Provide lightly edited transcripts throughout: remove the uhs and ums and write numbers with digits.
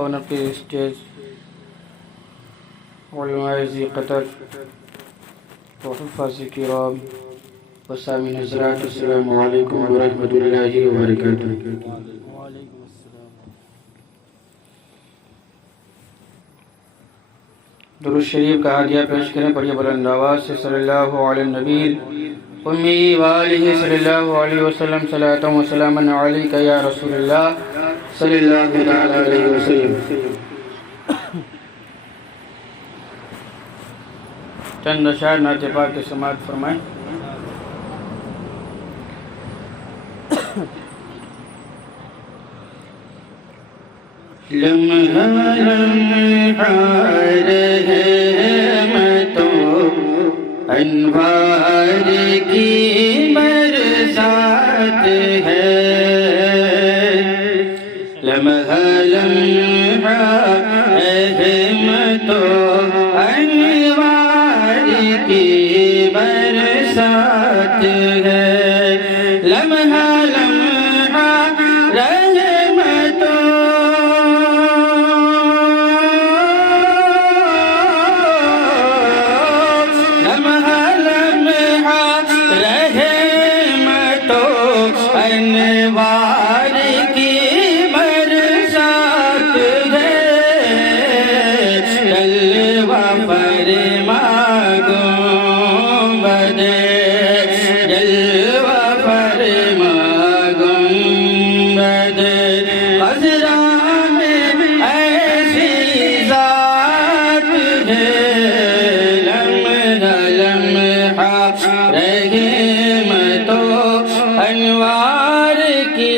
آن up stage علماء ذی قطر وحفاظ کرام وسامعین حضرات، السلام علیکم ورحمۃ اللہ وبرکاتہ۔ درود شریف کا ہدیہ پیش کریں، بڑی بلند آواز سے صلی اللہ علیہ النبی امی وآلہ صلی اللہ علیہ وسلم، صلاۃ و سلام علیک یا رسول اللہ صلی اللہ علیہ وسلم۔ چند اشعار نعت پاک کی سماعت فرمائیں۔ لمحہ لمحہ رحمتوں انوار کی برسات ہے، لمحہ لمحہ رحمتوں انوار کی برسات ہے، لمحہ لمحہ رحمتوں انوار کی برسات ہے، جلوہ فرما گنبد، جلوہ فرما گنبد، خضرا میں ایسی ذات ہے، لمحہ لمحہ رحمتوں انوار کی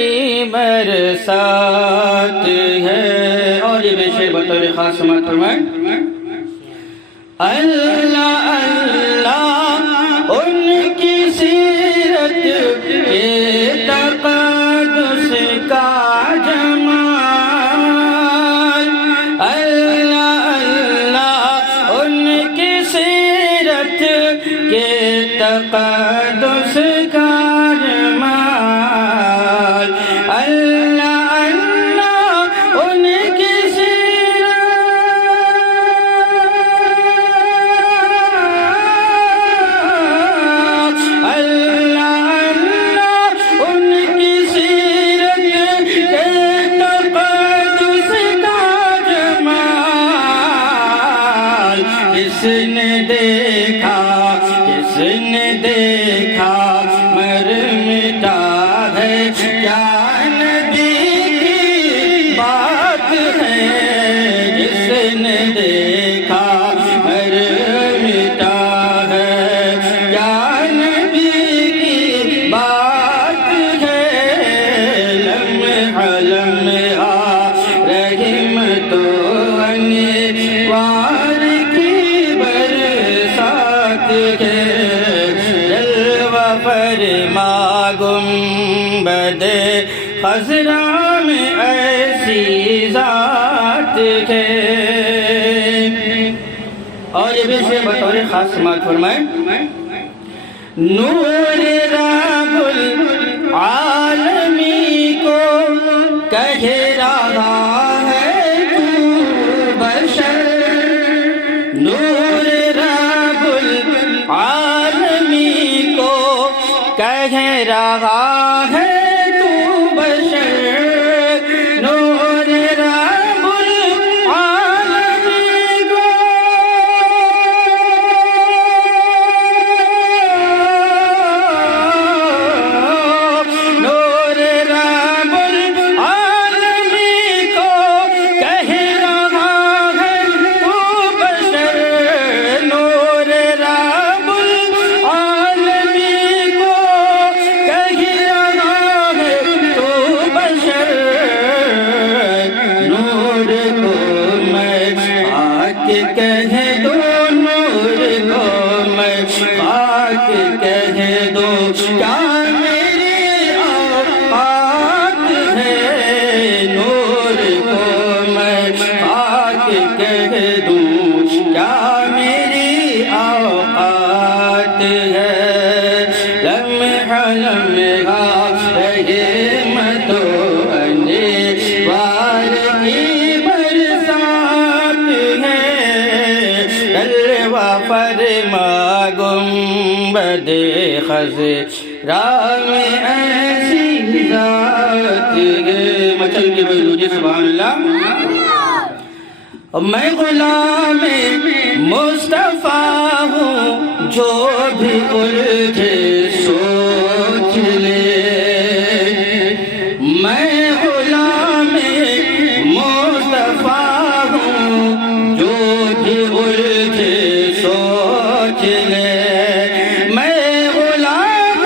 برسات ہے۔ اور یہ بے شعر بطور خاص سماعت فرمائیں۔ اللہ اللہ ان کی سیرت کے تقدس کا جمال، اللہ اللہ ان کی سیرت کے تقدس کا جمال، اللہ اللہ ان کی سیرت، اللہ اللہ ان کی سیرت کے تقدس کا جمال، جس نے دیکھا جس نے دیکھا مر مٹا ہے، کیا نبی کی بات ہے، جس نے دیکھا مر مٹا ہے، کیا نبی کی بات ہے، لمحہ لمحہ رحمتوں انوار کی برسات ہے، جلوہ فرما گنبد، خضرا میں ایسی ذات ہے۔ اور یہ بھی سے بطور خاص سماعت فرمائیں۔ نور رب العالمین کو کہہ رہا ہے تو بشر، نور رب العالمین کو کہہ رہا ہے تو بشر، نور رب العالمین کو نور رب العالمین کو کہہ رہا ہے تو بشر، نور رب العالمین کو کہہ رہا ہے تو بشر، نور کو میں خاک کہہ دوں، نور کو میں خاک کہہ دوں، کیا میری اوقات ہے، نور کو میں خاک کہہ دوں، کیا میری اوقات ہے، لمحہ لمحہ رحمتوں انوار کی قد خضرا میں ایسی ذات ہے. مچل کے بولو جی سبحان اللہ. میں غلام مصطفیٰ ہوں جو بھی الجھے سوچ لے. میں غلام مصطفیٰ ہوں جو بھی الجھے سوچ لے. میں غلام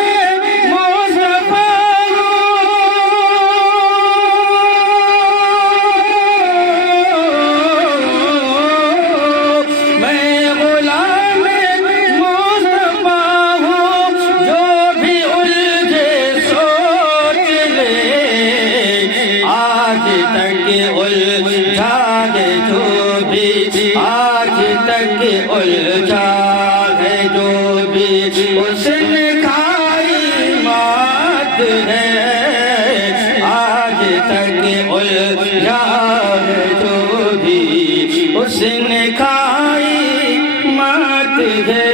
مصطفیٰ ہوں. میں غلام مصطفیٰ ہوں جو بھی الجھے سوچ لے. آج تک الجھا ہے جو بھی آج تک الجھا ہے جو بھی اس نے کھائی مات ہے. آج تک الجھا ہے جو بھی اس نے کھائی مات ہے.